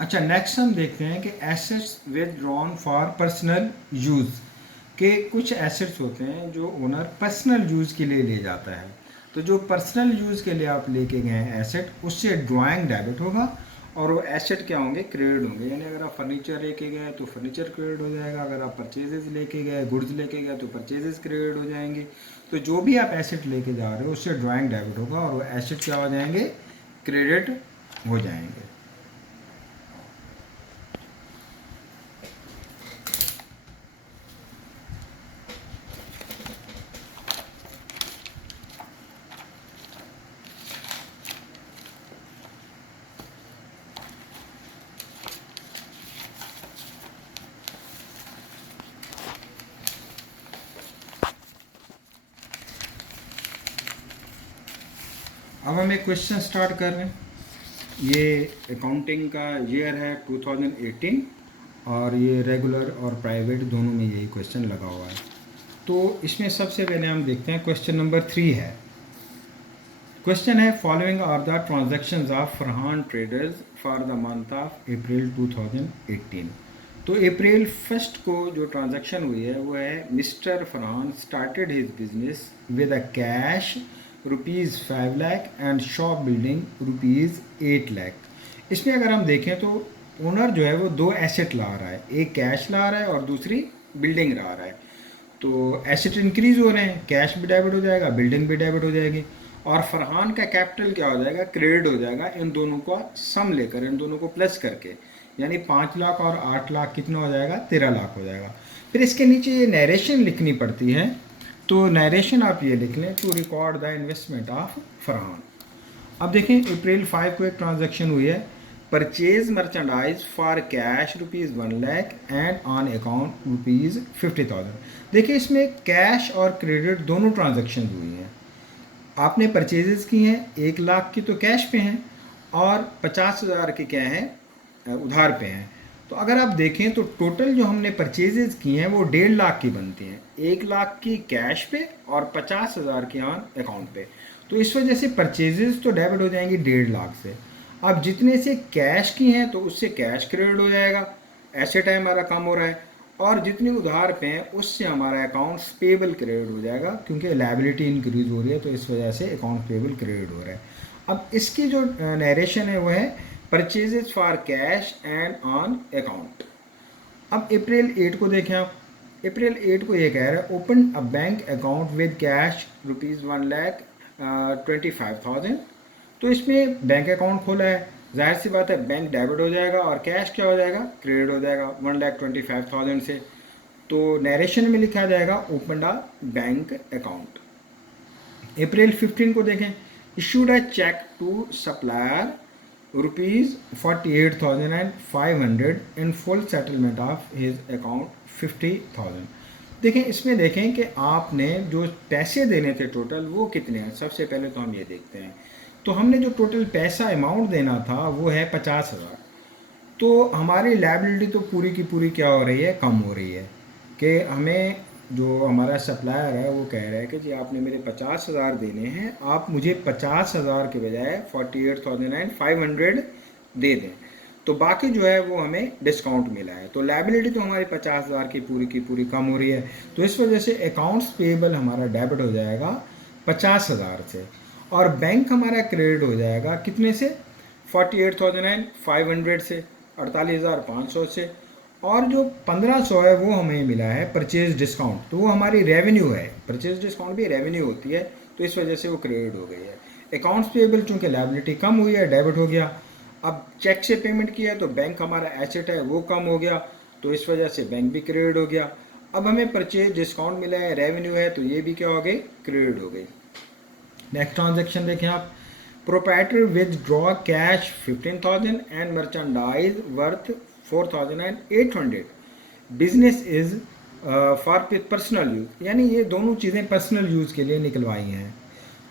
अच्छा, नेक्स्ट हम देखते हैं कि assets withdrawn for personal use के कुछ एसेट्स होते हैं जो ओनर पर्सनल यूज़ के लिए ले जाता है। तो जो पर्सनल यूज़ के लिए आप लेके गए हैं एसेट, उससे ड्राइंग डेबिट होगा और वो एसेट क्या होंगे, क्रेडिट होंगे। यानी अगर आप फर्नीचर लेके गए तो फर्नीचर क्रेडिट हो जाएगा, अगर आप परचेजेस लेके गए, गुड्स लेके गए तो परचेजेस क्रेडिट हो जाएंगे। तो जो भी आप एसेट लेके जा रहे हो उससे ड्राइंग डेबिट होगा और वो एसेट क्या हो जाएंगे, क्रेडिट हो जाएंगे। अब हम एक क्वेश्चन स्टार्ट कर रहे हैं। ये अकाउंटिंग का ईयर है 2018 और ये रेगुलर और प्राइवेट दोनों में यही क्वेश्चन लगा हुआ है। तो इसमें सबसे पहले हम देखते हैं, क्वेश्चन नंबर 3 है। क्वेश्चन है, following are the transactions of Farhan traders for the month of April 2018। तो अप्रैल 1 को जो ट्रांजैक्शन हुई है वो है, mister Farhan started his business with a cash ₹5 lakh and shop building ₹8 lakh. इसमें अगर हम देखें तो ओनर जो है वो दो एसेट ला रहा है, एक कैश ला रहा है और दूसरी बिल्डिंग ला रहा है। तो एसेट इंक्रीज हो रहे हैं, कैश भी डेबिट हो जाएगा, बिल्डिंग भी डेबिट हो जाएगी और फरहान का कैपिटल क्या हो जाएगा, क्रेडिट हो जाएगा। इन दोनों का सम लेकर, इन दोनों को प्लस करके, यानी 5 लाख और 8 लाख कितना हो जाएगा, 13 लाख हो जाएगा। फिर इसके नीचे ये नरेशन लिखनी पड़ती है। तो नरेशन आप ये लिख लें, to record the investment of Farhan. अब देखें, अप्रैल 5 को एक ट्रांजैक्शन हुई है, purchase merchandise for cash ₹1 lakh and on account ₹50,000। देखिए इसमें कैश और क्रेडिट दोनों ट्रांजैक्शन हुई हैं। आपने परचेजेस की हैं, 1 लाख की तो कैश पे हैं और 50,000 की क्या हैं, उधार पे हैं। तो अगर आप देखें तो टोटल जो हमने परचेजेस की हैं वो 1.5 लाख की बनती हैं, 1 लाख की कैश पे और 50,000 की ऑन अकाउंट पे। तो इस वजह से परचेजेस तो डेबिट हो जाएंगी 1.5 लाख से। अब जितने से कैश की हैं तो उससे कैश क्रेडिट हो जाएगा, एसेट है हमारा कम हो रहा है, और जितनी उधार पे हैं उससे हमारा अकाउंट्स पेबल क्रेडिट हो जाएगा, क्योंकि लायबिलिटी इंक्रीज हो रही है तो इस वजह से अकाउंट पेबल क्रेडिट हो रहा है। अब इसकी जो नरेशन है वो है, purchases for cash and on account. अब अप्रैल 8 को देखें आप, अप्रैल 8 को ये कह रहा है, open a bank account with cash ₹1,25,000। तो इसमें बैंक अकाउंट खोला है, जाहिर सी बात है बैंक डेबिट हो जाएगा और कैश क्या हो जाएगा, क्रेडिट हो जाएगा 1,25,000 से। तो नरेशन में लिखा जाएगा, open a bank account. April 15 को देखें, issued a cheque to supplier ₹48,500 in full settlement of his account 50,000। देखें इसमें देखें कि आपने जो पैसे देने थे टोटल वो कितने हैं। सबसे पहले तो हम ये देखते हैं, तो हमने जो टोटल पैसा अमाउंट देना था वो है 50,000। तो हमारी लायबिलिटी तो पूरी की पूरी क्या हो रही है, कम हो रही है। कि हमें जो हमारा सप्लायर है वो कह रहा है कि जी आपने मेरे 50,000 देने हैं, आप मुझे 50,000 के बजाय 48,500 दे दें। तो बाकी जो है वो हमें डिस्काउंट मिला है। तो लायबिलिटी तो हमारी 50,000 की पूरी कम हो रही है। तो इस वजह से अकाउंट्स पेबल हमारा डेबिट हो जाएगा 50,000 से, और बैंक हमारा क्रेडिट हो जाएगा कितने से, 48,500 से, 48,500 से। और जो 1,500 है वो हमें मिला है परचेज डिस्काउंट, तो वो हमारी रेवेन्यू है। परचेज डिस्काउंट भी रेवेन्यू होती है, तो इस वजह से वो क्रेडिट हो गई है। अकाउंट्स पेबल चूँकि लायबिलिटी कम हुई है, डेबिट हो गया। अब चेक से पेमेंट किया तो बैंक हमारा एसेट है वो कम हो गया, तो इस वजह से बैंक भी क्रेडिट हो गया। अब हमें परचेज डिस्काउंट मिला है, रेवेन्यू है, तो ये भी क्या हो गई, क्रेडिट हो गई। नेक्स्ट ट्रांजेक्शन देखें आप, proprietor withdraw cash 15,000 and merchandise worth 4,800। Business is for personal use, यानी ये दोनों चीज़ें पर्सनल यूज़ के लिए निकलवाई हैं।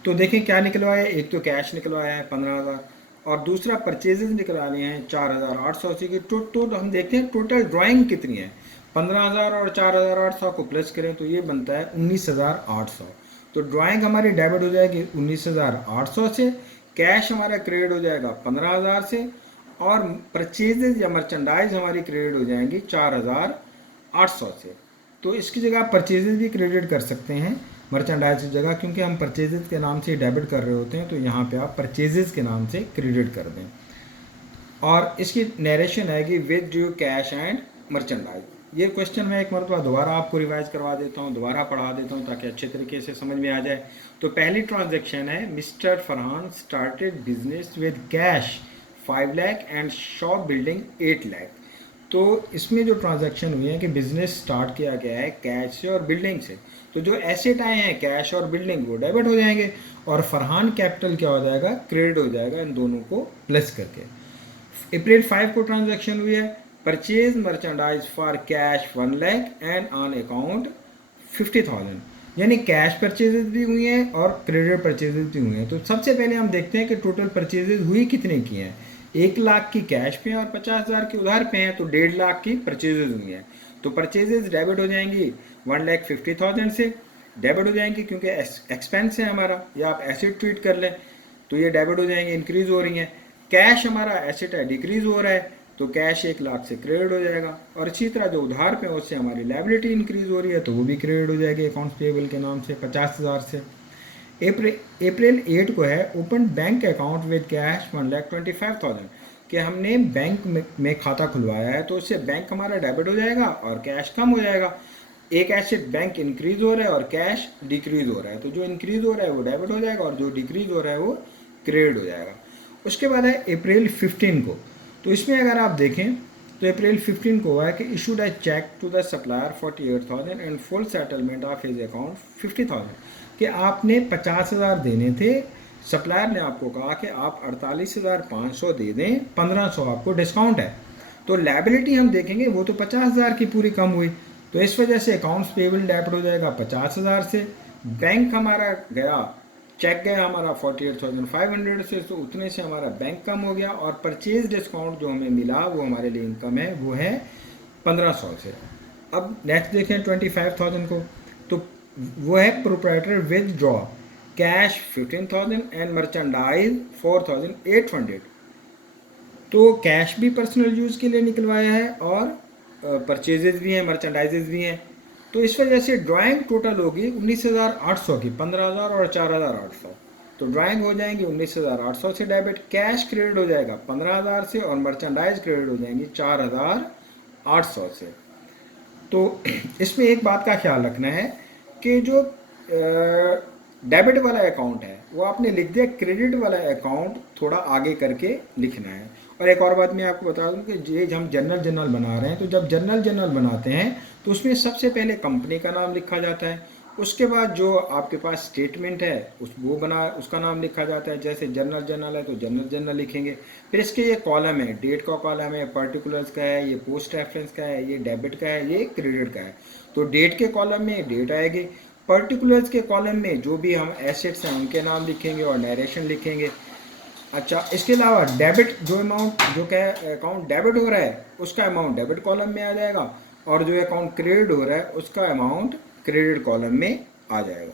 तो देखें क्या निकलवाया है, एक तो कैश निकलवाया है 15,000 और दूसरा परचेजेस निकला लिए हैं 4,800 की। तो हम देखते हैं टोटल ड्राइंग कितनी है, 15,000 और 4,800 को प्लस करें तो ये बनता है 19,800। तो ड्राइंग हमारी डेबिट हो जाएगी 19,800 से, कैश हमारा क्रेडिट हो जाएगा 15,000 से, और परचेजेज या मर्चेंडाइज हमारी क्रेडिट हो जाएंगी 4800 से। तो इसकी जगह आप परचेजेज भी क्रेडिट कर सकते हैं मर्चेंडाइज की जगह, क्योंकि हम परचेजेज के नाम से डेबिट कर रहे होते हैं, तो यहाँ पे आप परचेजेज के नाम से क्रेडिट कर दें। और इसकी नरेशन है कि with due cash and merchandise. ये क्वेश्चन मैं एक मरतबा दोबारा आपको रिवाइज करवा देता हूँ, दोबारा पढ़ा देता हूँ ताकि अच्छे तरीके से समझ में आ जाए। तो पहली ट्रांजैक्शन है, mister Farhan started business with cash 5 lakh and shop building 8 lakh. तो इसमें जो ट्रांजैक्शन हुई है कि बिजनेस स्टार्ट किया गया है कैश से और बिल्डिंग से, तो जो एसेट आए हैं कैश और बिल्डिंग वो डेबिट हो जाएंगे और फरहान कैपिटल क्या हो जाएगा, क्रेडिट हो जाएगा, इन दोनों को प्लस करके। अप्रैल 5 को ट्रांजैक्शन हुई है, purchase merchandise for cash 1 lakh and on account 50,000, यानी कैश परचेजेज भी हुई हैं और क्रेडिट परचेजेज भी हुई हैं। तो सबसे पहले हम देखते हैं कि टोटल परचेजेज हुई कितने की हैं। 1 लाख की कैश पे और 50,000 की उधार पे हैं, तो 1.5 लाख की परचेजेज हुई हैं। तो परचेजेज डेबिट हो जाएंगी 1,50,000 से, डेबिट हो जाएंगी क्योंकि एक्सपेंस है हमारा, या आप एसेट ट्रीट कर लें, तो ये डेबिट हो जाएंगे, इंक्रीज हो रही हैं। कैश हमारा एसेट है, डिक्रीज हो रहा है, तो कैश 1 लाख से क्रेडिट हो जाएगा। और इसी तरह जो उधार पे उससे हमारी लायबिलिटी इंक्रीज हो रही है, तो वो भी क्रेडिट हो जाएगी अकाउंट्स पेबल के नाम से 50,000 से। अप्रैल 8 को है, open bank account with cash 1,25,000, कि हमने बैंक में खाता खुलवाया है, तो उससे बैंक हमारा डेबिट हो जाएगा और कैश कम हो जाएगा। एक एसेट बैंक इंक्रीज हो रहा है और कैश डिक्रीज हो रहा है, तो जो इंक्रीज हो रहा है वो डेबिट हो जाएगा और जो डिक्रीज हो रहा है वो क्रेडिट हो जाएगा। उसके बाद है अप्रैल 15 को, तो इसमें अगर आप देखें तो अप्रैल 15 को हुआ है कि issued a cheque to the supplier 48,000 and full settlement of his account 50,000, कि आपने 50,000 देने थे, सप्लायर ने आपको कहा कि आप 48,500 दे दें, 1,500 आपको डिस्काउंट है। तो लायबिलिटी हम देखेंगे वो तो 50,000 की पूरी कम हुई, तो इस वजह से अकाउंट्स पेबल डेबिट हो जाएगा 50,000 से। बैंक हमारा गया, चेक गया हमारा 48,500 से, तो उतने से हमारा बैंक कम हो गया और परचेज डिस्काउंट जो हमें मिला वो हमारे लिए इनकम है, वो है 1,500 से। अब नेक्स्ट देखें 25,000 को, तो वो है proprietor withdraw cash 15,000 and merchandise 4,800। तो कैश भी पर्सनल यूज़ के लिए निकलवाया है और परचेजेज भी हैं, मर्चेंडाइजेज भी हैं। तो इस वजह से ड्राइंग टोटल होगी 19,800 की, 15,000 और 4,800। तो ड्राइंग हो जाएंगी 19,800 से डेबिट, कैश क्रेडिट हो जाएगा 15,000 से और मर्चेंडाइज क्रेडिट हो जाएंगी 4,800 से। तो इसमें एक बात का ख्याल रखना है कि जो डेबिट वाला अकाउंट है वो आपने लिख दिया, क्रेडिट वाला अकाउंट थोड़ा आगे करके लिखना है। और एक और बात मैं आपको बता दूं कि ये हम जर्नल बना रहे हैं, तो जब जर्नल बनाते हैं तो उसमें सबसे पहले कंपनी का नाम लिखा जाता है, उसके बाद जो आपके पास स्टेटमेंट है उसका नाम लिखा जाता है। जैसे जर्नल है तो जर्नल लिखेंगे, फिर इसके ये कॉलम है, डेट का कॉलम है, पर्टिकुलर्स का है, ये पोस्ट रेफरेंस का है, ये डेबिट का है, ये क्रेडिट का है। तो डेट के कॉलम में डेट आएगी, पर्टिकुलर्स के कॉलम में जो भी हम एसेट्स हैं उनके नाम लिखेंगे और नरेशन लिखेंगे। अच्छा, इसके अलावा डेबिट जो अमाउंट जो क्या अकाउंट डेबिट हो रहा है उसका अमाउंट डेबिट कॉलम में आ जाएगा और जो अकाउंट क्रेडिट हो रहा है उसका अमाउंट क्रेडिट कॉलम में आ जाएगा।